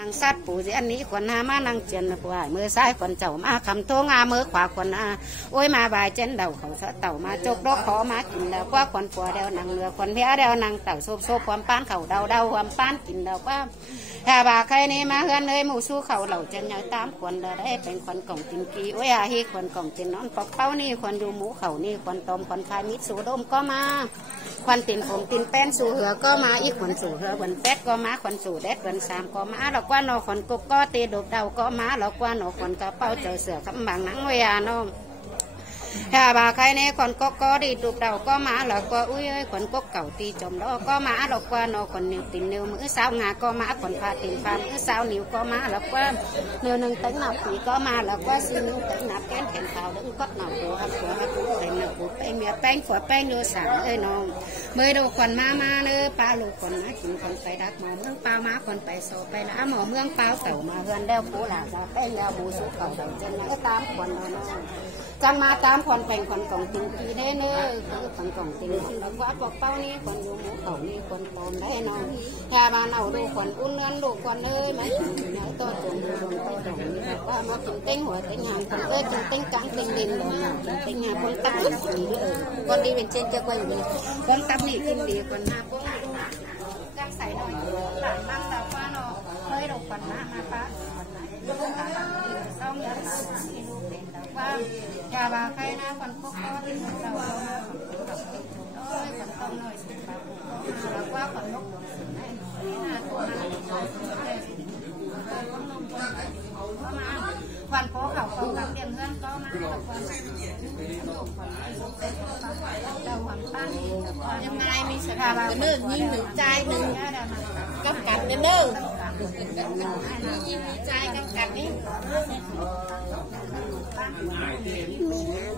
นางสัตว์ปู่สิอันนี้คนหามานางเจียนผู้หายมือซ้ายคนเจ้ามาคำโทงามือขวาคนโอ้ยมาบายเจนเดาเขาเสาเต่ามาจกดอกขอมากินเดาว่าคนปัวเดานางเรือคนเพี้ยเดานางเต่าโซบโซบความป้านเขาเดาความป้านกินเดาว่าถ้าบาใครนี่มาเฮือนเลยหมู่สู้เขาเหล่าเจนยังตามคนเดาได้เป็นคนกล่องกินกีโอ้ยฮีคนกล่องกินนอนปอกเป้านี่คนดูหมูเขานี่คนต้มคนพายมิตรสูดมก็มาควันตินผมตินแป้นสู่เหือก็มาอีกคนสู่เหือคนแป๊ดก็มาคนสู่แดดคนสามก็มาหรอกว่า นอคนกุกก็ตีดุเดาก็มาหลอกว่านอคนกระเป๋าเจอเสือคำบางนังเวียนอถ้าบาใครเนี่ยคนก็ดีดุเดาก็มาหลอกว่าอุ้ยคนกุกเก่าตีจมดอก็มาหลอกว่านอคนนิ้วตินนิ้วมือสาวงาก็มาคนพาตินพามือสาวนิ้วก็มาหลอกว่านิ้วหนึ่งตั้งหนับปีก็มาหลอกว่าซื้อนิ้วตั้งหนับแก้นแขนขาวดึงก็หนับหัวหักเป็นหนับหัวแป้งเมียแป้งขวดแป้งโยสามน้องเมื่อดูคนมาเนื้อปลาลูกคนมากินคนไปดักหมอเมืองปลามาคนไปโซไปละหมอเมืองปลาเต่ามาเฮือนเด้าปูหลาแป้งเด้าบูสุเก่าเต่าจนก็ตามคนน้องจังมาตามคนเป็นคนกล่องติงกีได้เนื้อคือคนกล่องติงแล้วว่าปอกเป้านี่คนอยู่หมูเขานี่คนปอมได้น้องถ้ามาเอาดูคนอุ่นเงินดูคนเอ้ยมันเนื้อตัวจุ่มโดนตัวดงนี่ว่ามาถึงเต้งหัวเต้งหางคนเอ้ยถึงเต้งกลางเต้งดินเลยเต้งหางคนตับดีเลยคนดีเป็นเช่นจะไว้ดีคนตับนี่ขึ้นดีคนหน้าพวกจังใส่หน่อยหลังนั่งแต่ว่าเนาะเฮ้ยดูคนหน้ามาป้าต้องยัดที่ลูกเป็นแต่ว่าอย่าบาใครนะคนพวกก็ที่เราคนต้องหน่อยสิครับแล้วว่าคนลูกนี่นะตัวมาวันโป๊เขากับเตรียมเงินก็มาเราหวังตั้งยังไงมีสถาบันหนึ่งยิ่งหนึ่งใจหนึ่งกับกัดเด้อยิ่งมีใจกับกัดนี่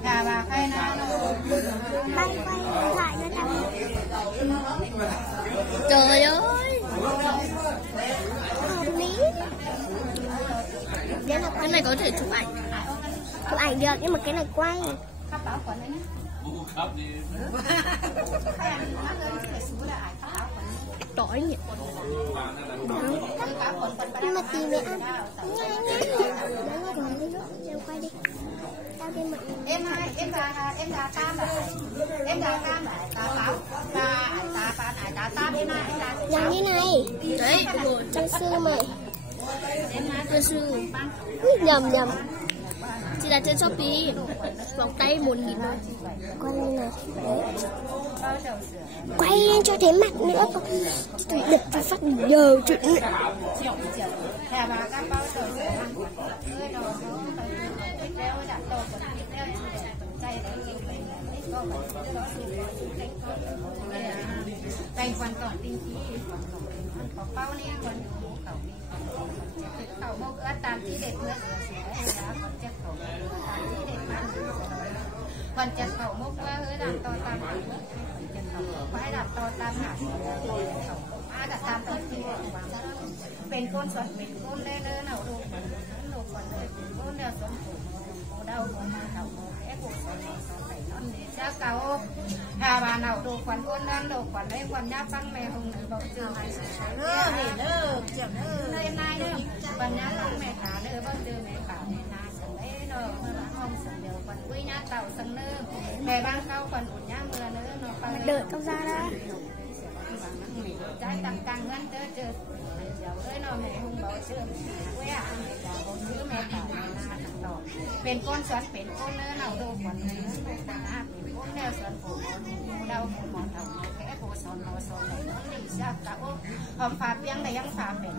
สถาบันใครนะไปถ่ายด้วยกันtrời ơi cái này có thể chụp ảnh được nhưng mà cái này quay tỏi nhỉ nhưng mà tìm mẹ ăn nhanh quay đi em là tam lại tà táo tà tam em là giống như này đấy trang sư mày trang sư nhầm chỉ là trên Shopee vòng tay 1.000 thôi quay này quay lên cho thấy mặt nữa tôi đập vào phát giờ chuyện thành phần còn tinh khí có bao nhiêu còn khẩu mốc ớt tam chỉ để ớt còn chất khẩu còn chất khẩu mốc quá hơi làm to tam quái làm to tam hạt má đặt tam to thìเป็นก้นส่วนเป็นก้นได้เลยหนูดูก่อนเลยก้นเดียวส่วนผมđauมาเข่าแค่ปวดส่วนไหนนั่นเดี๋ยวจะเก่าถ้ามาหนูดูก่อนก้นนั่นดูก่อนได้ก่อนยับตั้งแม่คงหนึ่งบอกชื่อให้เด้อเด้อเจ็บเด้อในนายเด้อก่อนยับตั้งแม่ขาเด้อบอกชื่อแม่ขาในนาสังเด้อเนาะเมื่อห้องสังเดียวก่อนกุ้ยยับเต่าสังเด้อแม่บ้านเข้าก่อนอุ่นยับเมื่อเด้อเนาะเดินเข้าra đó trái tăng tăng lên tới chưa dầu tới nó mẹ hung bảo chưa quê ăn mẹ cả con đứa mẹ cả na thằng tỏ เป็นก้นสวนเป็นก้นเนื้อเราดูก่อนเนื้อเป็นก้นแนวสวนผูเราหมอนเราแค่ผูสอนเราสอนไหนน้องนี่ทราบกับหอมฝาเปียงแต่ยังฝาเป็น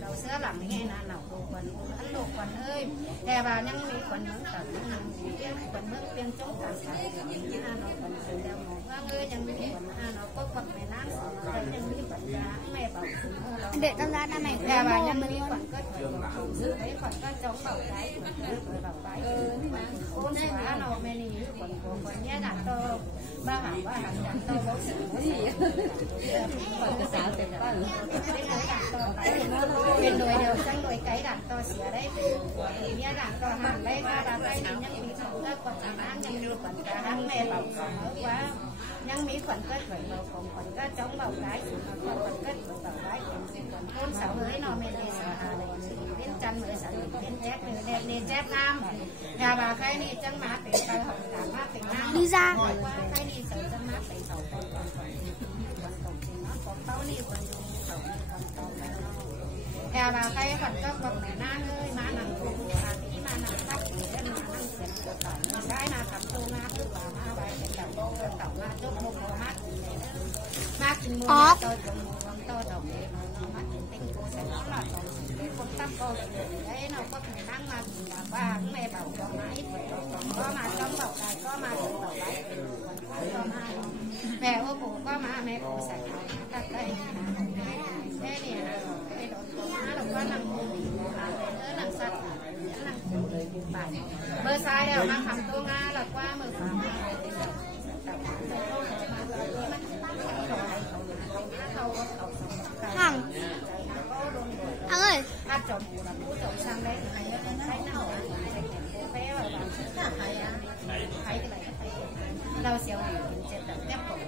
เราเสื้อหลังนี่นะเราดูก่อนอันดูก่อนเอ้ยแต่ว่ายังมีคนเมืองตัดยังมีเปียงคนเมืองเปียงจ้องตัดสายนี่นะเราคนเป็นเดียวหมองเอ้ยยังมีคนเราก็ปักแม่น้ำสอนเรายังมีปัญญาแม่เบาเด็กต้องรักนะแม่แต่ว่ายังมีคนก็ซื้อไอ้คนก็จ้องเบาใจแบบไปโอนสวาเราไม่นี่คนเนี้ยดักโตบ้าหางว่าดักโตเขาสิคนก็สาวเต็มบ้านเป็นโดยเดียวจังโดยไก่ดักโตเสียได้เนี้ยดักโตหันได้มาดักได้ยังมีของก็คนทำงานยังมีคนกระหังแม่เบาว่ายังมีคนก็เกิดเราคนก็จ้องเบาใจคนก็เกิดเบาใจคนเสาเฮ้ยนอไม่ได้สาหาเลย เป็นแจ๊บหรือแดงเนแจ๊บน้ำยาบาใครนี่จังมาเป็นเตาหอมสามารถเป็นน้ำดีจ้าว่าใครนี่จังมาเป็นเตาก่อนของเตานี่คนดูเตาคนเตายาบาใครคนก็บอกแม่น้าเลยมาหนังกูอาที่มาหนังทับเล่นมาหนังเสียงตัวต่อมาได้นาขับโตมาคือว่ามาไว้เป็นเตาโตเตามาจุกโมโหมากินหมูโตจมูกโตดอกเอ๋มากินเต็งโกใส่น้องหลอดคนตั้งโตเลยไอ้เราก็นั่งมากินแบบว่าแม่เบาดอกไม้ก็มาจ้องเบาใจก็มาถึงเบาไว้ก็มาแม่โอ้ปู่ก็มาแม่ปู่ใส่ตัดไปแค่เนี่ยไอ้ดอกตัวมาเราก็นั่งดูนั่งสัตว์นั่งไปเบอร์ซ้ายเดี๋ยวมาทำตัวงาเราว่ามือขวาห่างเอ้ยถ้าจมหูเราพูดจมsang đấy thì hayใช้หน้าหัวใช้แขนเป๊ะแบบถ้าใครอ่ะใครอะไรเราเสียวอยู่เจ็บแบบแทบปวด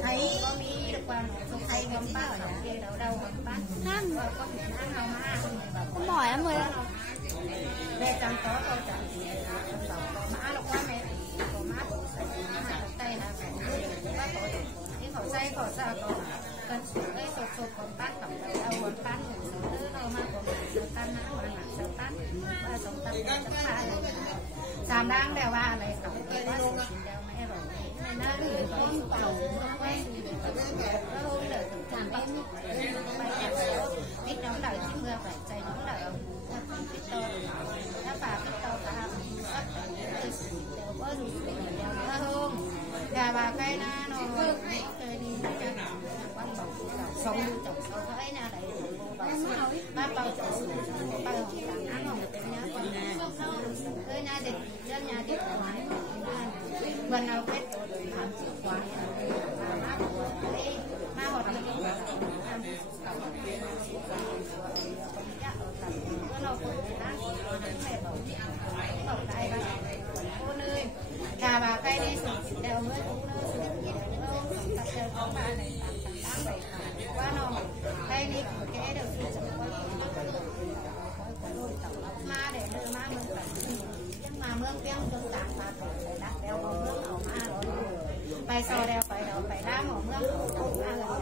ใครก็มีดีกว่าสุขใครยอมป้าเราเกลียดเราหอมป้านั่งก็เหมือนนั่งเรามากแบบบ่อยอ่ะเลยแม่จังโต๊ะเราจังต่อมาเราว่าแม่ต่อมาใส่ใต้นะแขนว่าต่อที่เขาใส่เขาซาก็กันสุดได้สดๆของป้ากับเราหัวป้าหนึ่งเรามาของเราตั้งนะมาหนักเราตั้งว่าสองตั้งจะมาอะไรสามดังแต่ว่าอะไรเขาเรียกว่าสิ่งเดียวไม่อร่อยไม่น่าหรือต้นเต่าไม่แล้วเดือดถึงจานไม่ไปแอบนิดน้องเดือดที่เมื่อไปใจน้องเดือดถ้าเป็นพิโตถ้าปากพิโตก็ทำก็เดี๋ยวว่าดูเดี๋ยวนะฮงอย่าบาใกล้หน้าน้องเคยดีกันวันบอกสองดูจบเขาให้หน้าไหนบ้านเป่าจบเป่าของต่างน้ำของเป็นเนื้อคนแน่เคยหน้าเด็กเรื่องหน้าเด็กแต่วันวันเอาเพชรทำสุดกว่ามาหมดเลยทำเก่าก็เราคนนั้นแม่บอกบอกได้บ้างคนเลยกาบาใกล้ในสุดเดี๋ยวเมื่อทุกเนื้อสุดเดี๋ยวตัดเจอของบ้านในต่างๆไปว่าน้องใกล้นี่แค่เดี๋ยวสุดจะว่ามาเดี๋ยวเดินมาเมืองแบบยังมาเมืองเปี้ยงจนต่างมาไปรักแล้วเมืองเอามาไปโซเดลไปเราไปล่าหมอเมืองมาเลย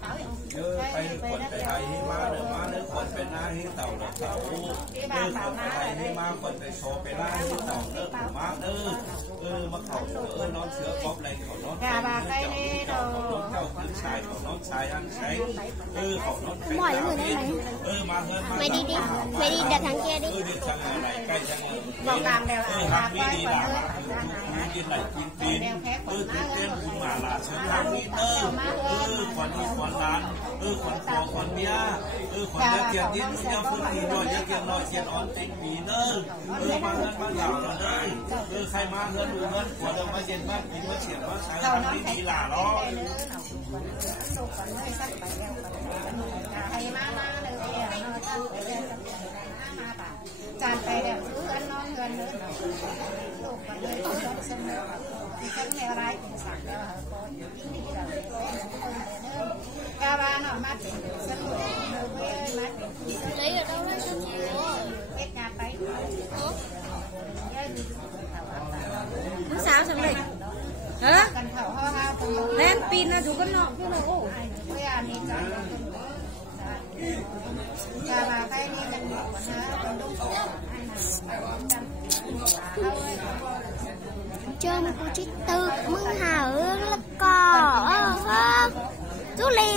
เขาอย่างไปคนไปไทยให้มาเดินมาเดินคนไปหน้าให้เต่าเต่าเดินคนไปไทยให้มาคนไปโซไปล่าให้เต่าเดินมามาเขานอนเสือครบอะไรเขานอนเขานอนเจ้าคือชายเขานอนชายอันใช้เขานอนหมอยมือได้ไหมมาเฮิร์นไม่ดีดิไม่ดีเด็ดทางแกดิเด็ดทางอะไรใกล้ทางบอกตามเดียวหักมีดีหล่ะกินไหลกินปีนเต้นมาละช่วยทางนี้ขวัญขวัญร้านขวัญคอขวัญเมียขวัญเกียรตินี่ยังพื้นที่น้อยยังเกียรติน้อยเกียรติอ่อนติงมีมาเงินมาหยาบเลยใครมาเงินดูเงินขวดมาเย็นมากินมาเฉียดมาใช้ทางนี้ดีหล่ะเนาะจานไปแบบซื้ออันน้องเงินเลยลูกกันเลยต้องเสมอที่ฉันไม่ร้ายถึงสั่งแล้วก็ยิ่งดีเราเลยกาบานออกมาเป็นสนุกเลยมาเป็นlấy ở đâu đấy biết nhà tay nó sao xong đây hả lên pin là dùng con nọ cái nó ổ và cái này cần chơi một cô chít tư mưng hào là cò chú lì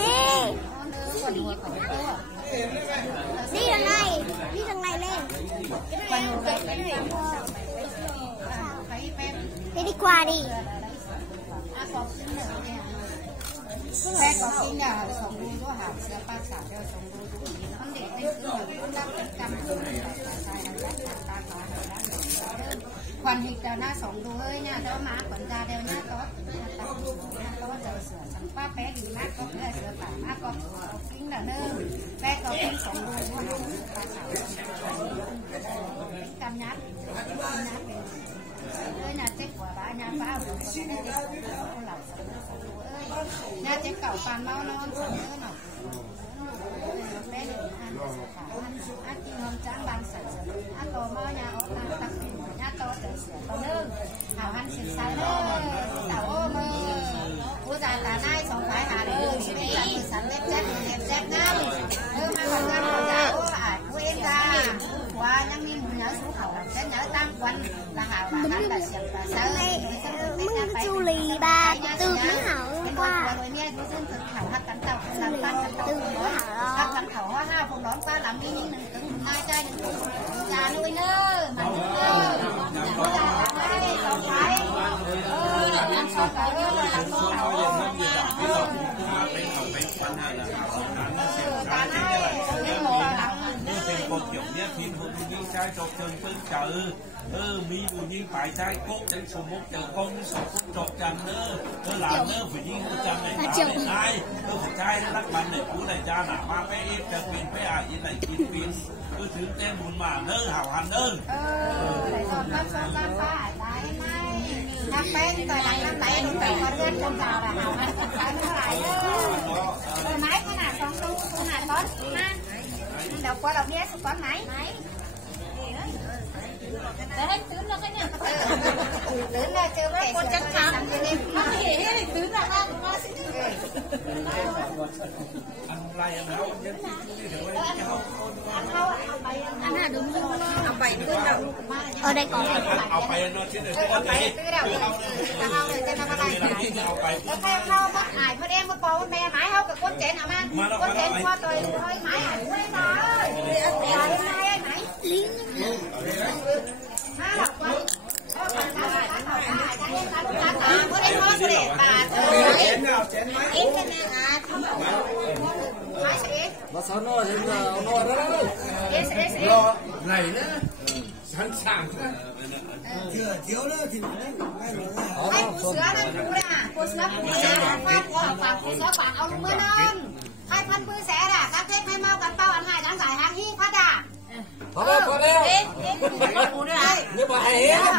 đi đằng này lên thế đi qua đi xe có xin nhà sống đu có hảo xe ba xả theo sống đu con để tên cứ là con đang tất cả quan hệ đào na sống đu ơi nha đó má còn ra đeo nha có giờ sửa chẳng qua bé thì má có cái sửa tả má có kính là nơ bé có kính sống đu có hảo ba xả cam nhát ơi là chết của bà nhà bao được cái này con lẩu nhà chết cẩu bàn mau non sống nữa nào bé được ăn ăn chi hôm trắng ban sạch ăn tổ mơ nhà ốm ta tắc nhà tổ để sửa tổ nương hảo ăn xịt sai nương tàu ô mơ cô già tà nai sống phải hà nương xin đi làm sản lên dép nam mà còn ăn cô già ô cô em ra qua nhang đi nhớ số khẩu sẽ nhớ tam quân là hảo và ăn là sửa và sơ mừng chu lì ba tư tiếng hảo qua rồi nha cô xin thực khẩu hạt cắn tàu làm tăng cắn tàu hạt cắn khẩu hoa ha phong đón qua làm đi những từng hai trai những già nuôi nơ mà nơ già đây không phải làm sao cả làm saoเป็นคนหยกเนี่ยทีมคนนี้ใช้จบเชิงตึ้งเจอมีดูยิ่งฝ่ายใช้โก๊กเป็นสมมติเจอคนสองคนจบจังเนอหลานเนอฝ่ายยิ่งจังในตาใช่ฝ่ายใช้รักมันเนี่ยผู้ใดจ้าหนามาไปเอฟจะเป็นไปอ่านยินไหนกินปีนถึงเต้นบุญมาเนอหาวหันเนอทำเป็นต่อยหลังน้ำไหลหนุ่มไปขอเลื่อนคนเก่าละหาวหันคนขายเท่าไหร่เลยไม้ขนาด2 ตู้ขนาดต้นนะเดี๋ยวqua đọc nghe số con máy đấy tướng là cái này tướng là chưa có con chắc chắn tướng là ăn ăn là đúng rồi ăn bảy tư đầu ở đây cóเอาไปนอนที่ไหนเอาไปtư đầuเอาเลยจะทำอะไรแล้วแค่เข้าก็หายเพราะเอ็มก็บอกว่าแม่ไม้เขากับคนเจนเอามาคนเจนพอตัวเลยไม้หายด้วยนะmà sao nó thì nó đó lo này nữa sẵn sàng chưa thiếu nữa thì ai cô sữa này cô sữa phát cô sữa bạn ao luôn mới non hai phân bươi xẻ là các thế hai mau cắn bao ăn hai cắn giải hàng hi phát à có đâu nhưng mà hay á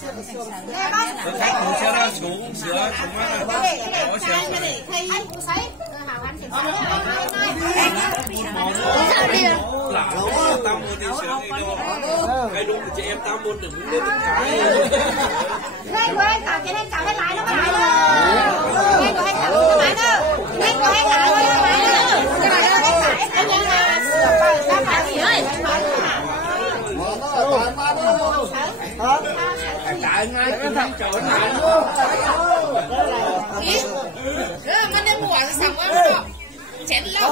sữa xuống sữa tao mua đi sữa đi đâu cái đúng chị em tao mua đừng lên cái lên quên cả cái lên cả cái lái nó phải đâu lên quên cả nó phải đâu lên quên cả nó phải đâu cái này nó phải cái này là sữa phải nó phải gì ơi chạy ngay cái thằng chỗ này luônมันได้หมวกสั่งว่ามันเช็ดแล้ว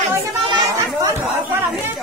rồi nó bao đây con làm biết